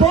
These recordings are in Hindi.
2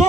2